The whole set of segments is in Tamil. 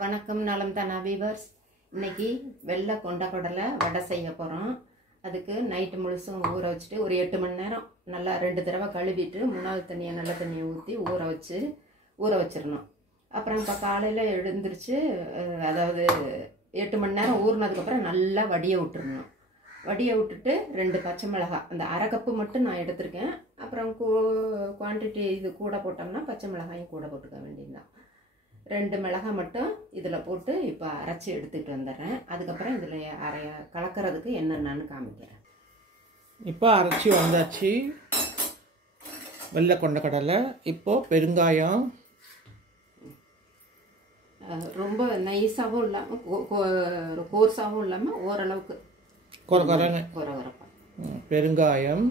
வணக்கம் நலம் தானா வீவர்ஸ். இன்னைக்கு வெள்ளை கொண்டக்கடலை வடை செய்ய போகிறோம். அதுக்கு நைட்டு முழுசும் ஊற வச்சுட்டு ஒரு 8 மணி நேரம் நல்லா 2 தடவை கழுவிட்டு 3வது தண்ணியை நல்ல தண்ணியை ஊற்றி ஊற வச்சிடணும். அப்புறம் இப்போ காலையில் எழுந்திரிச்சு அதாவது 8 மணி நேரம் ஊறினதுக்கப்புறம் நல்லா வடிய விட்டுறணும். வடிய விட்டுட்டு 2 பச்சை மிளகாய், அந்த அரை கப்பு மட்டும் நான் எடுத்திருக்கேன். அப்புறம் குவான்டிட்டி இது கூட போட்டோம்னா பச்சை மிளகாயும் கூட போட்டுக்க வேண்டியதுதான். 2 மிளகாய் மட்டும் இதில் போட்டு இப்போ அரைச்சி எடுத்துகிட்டு வந்துடுறேன். அதுக்கப்புறம் இதில் கலக்கிறதுக்கு என்னென்னு காமிக்கிறேன். இப்போ அரைச்சி வந்தாச்சு வெள்ளை கொண்டக்கடலை. இப்போது பெருங்காயம், ரொம்ப நைஸாகவும் இல்லாமல் கோர்ஸாகவும் இல்லாமல் ஓரளவுக்கு கொரகொரப்பா பெருங்காயம்,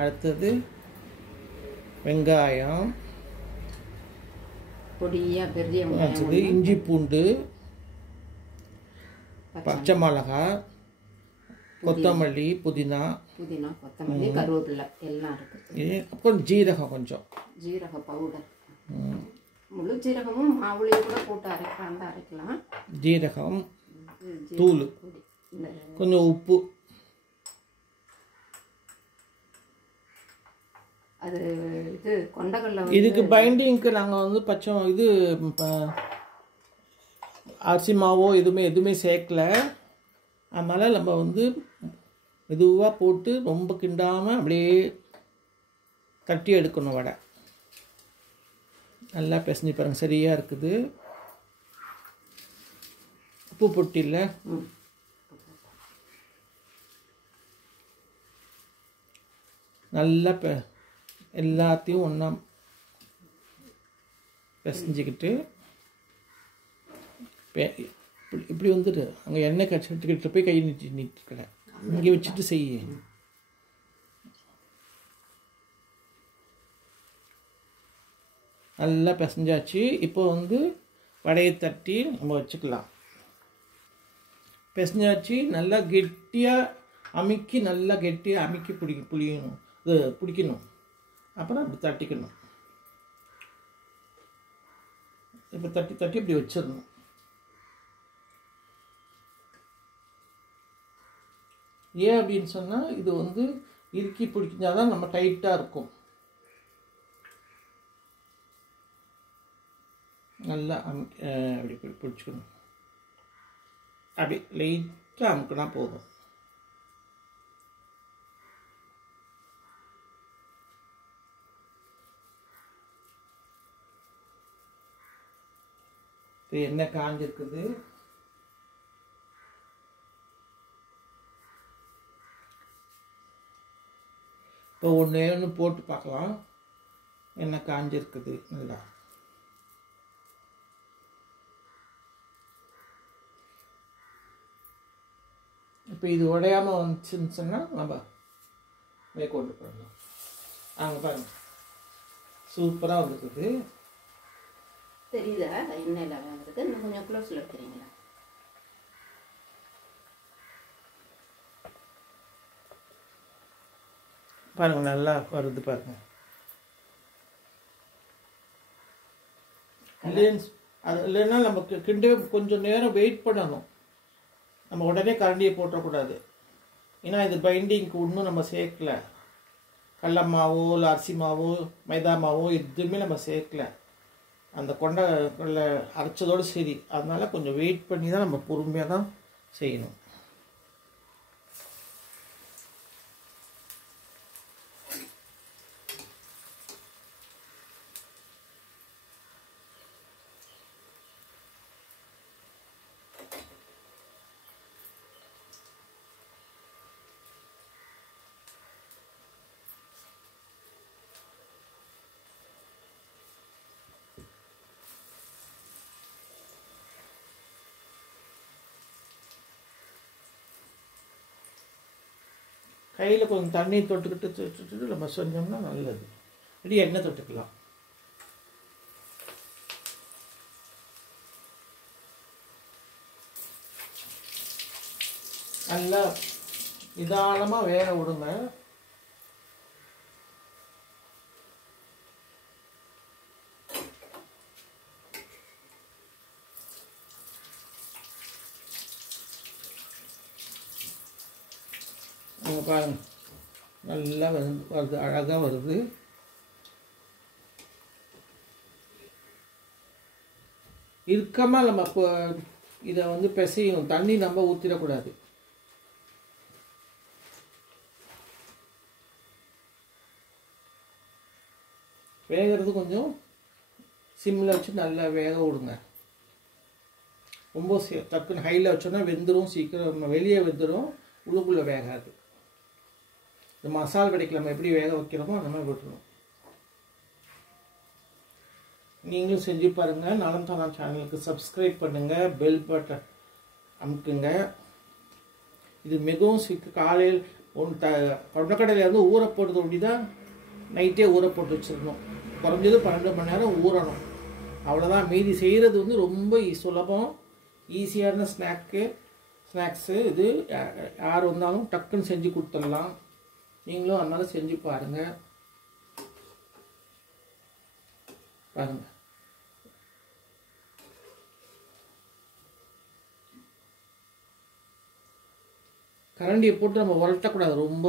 அடுத்தது வெங்காயம், பொடியா பெரிய அடுத்தது இஞ்சி பூண்டு, பச்சை மிளகாய், கொத்தமல்லி, புதினா, கொத்தமல்லி, கருவேப்பிலை எல்லாம் இருக்குது. அப்புறம் ஜீரகம், கொஞ்சம் ஜீரக பவுடர், முழு ஜீரகமும் மாவுளையும் கூட போட்டு அரைக்கலாம். ஜீரகம் தூள், கொஞ்சம் உப்பு. அது இது கொண்டக்கடலை இதுக்கு பைண்டிங்க்கு நாங்கள் பச்சை இது அரிசி மாவோ எதுவுமே சேர்க்கல. அதனால் நம்ம மெதுவாக போட்டு ரொம்ப கிண்டாமல் அப்படியே தட்டி எடுக்கணும். வடை நல்லா பிசைஞ்சு பாருங்க, சரியாக இருக்குது. உப்பு பொட்டியில் நல்லா எல்லாத்தையும் ஒன்றா பிசைஞ்சிக்கிட்டு இப்படி வந்துட்டு அங்கே எண்ணெய் கடிச்சுக்கிட்டு போய் கை நீட்டிக்கிற இங்கே வச்சுட்டு செய்ய. நல்லா பிசைஞ்சாச்சு. இப்போ வடையை தட்டி நம்ம வச்சுக்கலாம். பிசைஞ்சாச்சு. நல்லா கெட்டியாக அமுக்கி பிடிக்கணும். அப்புறம் அப்படி தட்டிக்கணும். இப்போ தட்டி இப்படி வச்சிடணும். ஏன் அப்படின்னு சொன்னால் இது இறுக்கி பிடிக்கிஞ்சாதான் நம்ம டைட்டாக இருக்கும். நல்லா அப்படி பிடிச்சிக்கணும். அப்படி லைட்டாக அமுக்குனா போதும். எண்ணெய் காஞ்சிருக்குது. இப்போ ஒன்று போட்டு பார்க்கலாம். எண்ணெய் காஞ்சிருக்குது நல்லா. இப்போ இது உடையாமல் வந்துச்சுன்னு சொன்னால் நம்ம கொண்டு போயிடலாம். அங்கே பாருங்க, சூப்பராக வந்துருக்குது. தெரியுதா எண்ணெயில் வாங்குறது? இன்னும் கொஞ்சம் க்ளோஸில் எடுக்கிறீங்களா? பாருங்க, நல்லா வருது பாருங்க. இல்லைன்னா நம்ம கிண்டே கொஞ்சம் நேரம் வெயிட் பண்ணணும். நம்ம உடனே கரண்டியை போட்டக்கூடாது. ஏன்னா இது பைண்டிங்க்கு இன்னும் நம்ம சேர்க்கல. கடல மாவோ இல்லை அரிசி மாவோ மைதா மாவோ எதுவுமே நம்ம சேர்க்கல. அந்த கொண்டக்கடலை அரைச்சதோடு சரி. அதனால் கொஞ்சம் வெயிட் பண்ணி தான் நம்ம பொறுமையாக தான் செய்யணும். கையில் கொஞ்சம் தண்ணி தொட்டுக்கிட்டு நம்ம செஞ்சோம்னா நல்லது. இப்படி எண்ணெய் தொட்டுக்கலாம். நல்லா நிதானமாக வேக விடுங்க. பாருங்க நல்லா வருது, அழகாக வருது. இறுக்கமாக நம்ம இப்போ இதை வந்து பிசையும், தண்ணி நம்ம ஊற்றிடக்கூடாது. வேகிறது கொஞ்சம் சிம்மில் வச்சு நல்லா வேக விடுங்க. ரொம்ப டக்குன்னு ஹையில் வச்சோன்னா வெந்துடும், சீக்கிரம் வெளியே வெந்துடும், உள்ளுக்குள்ளே வேகாது. இந்த மசால் கடைக்கு நம்ம எப்படி வேக வைக்கிறோமோ அந்த மாதிரி விட்டுருணும். நீங்களும் செஞ்சு பாருங்கள். நலம் தானா சேனலுக்கு சப்ஸ்கிரைப் பண்ணுங்கள், பெல் பட்டன் அமுக்குங்க. இது மிகவும் காலையில் கொண்டக்கடலை வந்து ஊற போடுறது அப்படி தான், நைட்டே ஊற போட்டு வச்சிடணும். குறைஞ்சது 12 மணி நேரம் ஊறணும். அவ்வளோதான். மீதி செய்கிறது வந்து ரொம்ப சுலபம், ஈஸியான ஸ்நாக்ஸு. இது யார் வந்தாலும் டக்குன்னு செஞ்சு கொடுத்துடலாம். நீங்களும் அதனால செஞ்சு பாருங்கள். கரண்டியை போட்டு நம்ம உரட்டக்கூடாது ரொம்ப.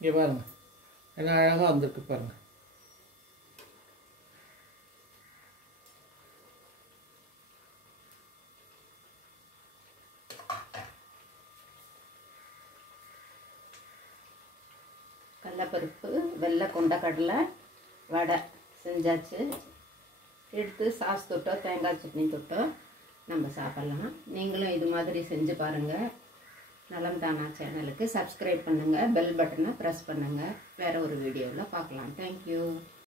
இங்கே பாருங்க என்ன அழகாக வந்திருக்கு பாருங்க. கடலைப்பருப்பு வெள்ளை கொண்டக்கடலை வடை செஞ்சாச்சு. எடுத்து சாஸ் தொட்டோ தேங்காய் சட்னி தொட்டோ நம்ம சாப்பிட்லாம். நீங்களும் இது மாதிரி செஞ்சு பாருங்கள். நலம் தானா சேனலுக்கு சப்ஸ்கிரைப் பண்ணுங்கள், பெல் பட்டனை ப்ரெஸ் பண்ணுங்கள். வேறு ஒரு வீடியோவில் பார்க்கலாம். தேங்க்யூ.